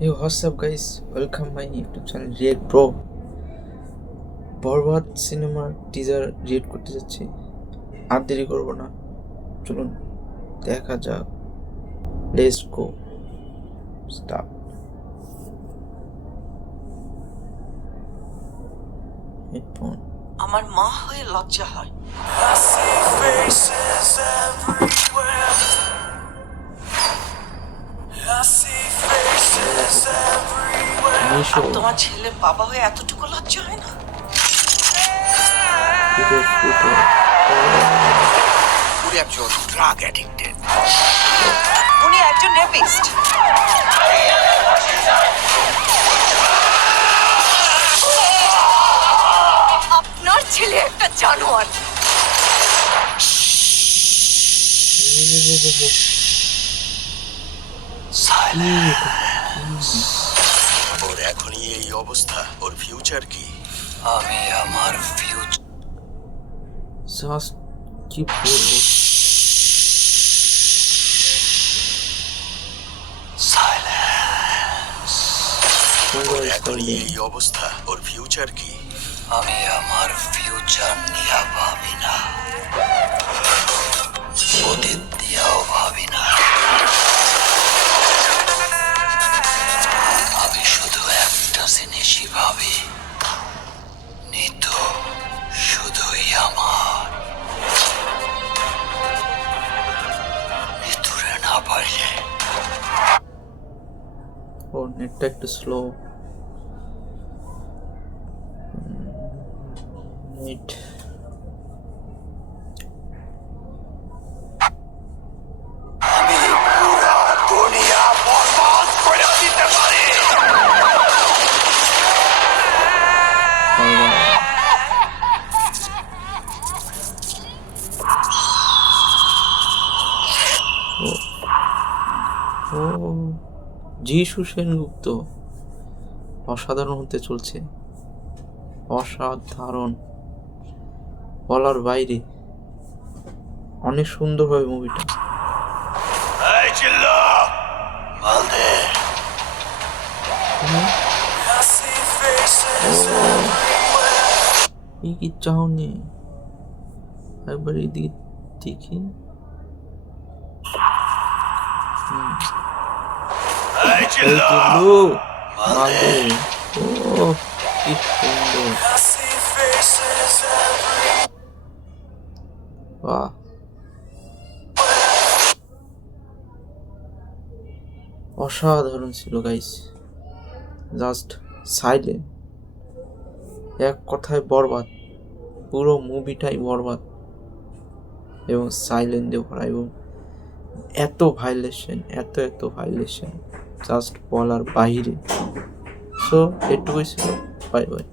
Hey, what's up, guys? Welcome my YouTube channel React Bro. বরবাদ সিনেমার teaser react করতে যাচ্ছি। আর দেরি করবো না, চলুন দেখা যাক। Let's go start. হেডফোন। আমার মা হয়ে লজ্জা হয়। I see faces everywhere. I see faces everywhere. Meesho আর তোমার ছেলে বাবা হয়ে এতটুকু লজ্জা হয় না? ভিডিও ফুটো। উনি একজন ড্রাগ অ্যাডিক্টেড। উনি একজন রেপিস্ট। আপনার ছেলে একটা জানোয়ার। ওর এখনই এই অবস্থা, ওর ফিউচার কি? আমি আমার ফিউচার জাস্ট কি বলবো। ওর এখনই এই অবস্থা, ওর ফিউচার কি? আমি আমার ফিউচার নিয়ে ভাবি না, অতীত দিয়েও ভাবি না। আমি শুধু একটা জিনিসই ভাবি, নিতু শুধুই আমার। নিতুরে না পাইলে ওর নেটটা একটু স্লো। নেট আমি পুরা দুনিয়া বরবাদ করে দিতে পারি। ও যিশু সেনগুপ্ত অসাধারণ হতে চলছে, অসাধারণ, বলার বাইরে। অনেক সুন্দর হবে মুভিটা। এই চিল্লো মাল দে। এই কি চাহনি, একবার এদিকে দেখি। এই এই চিল্লো চিল্লু, মাল দে। ও কি সুন্দর, বাহ। অসাধারণ ছিল গাইস, জাস্ট সাইলেন্ট। এক কথায় বরবাদ, পুরো মুভিটাই বরবাদ এবং সাইলেন্টে ভরা, এবং এত ভাইলেশন, এত ভাইলেশন, জাস্ট বলার বাইরে। সো এটুকুই ছিল, বাই বাই।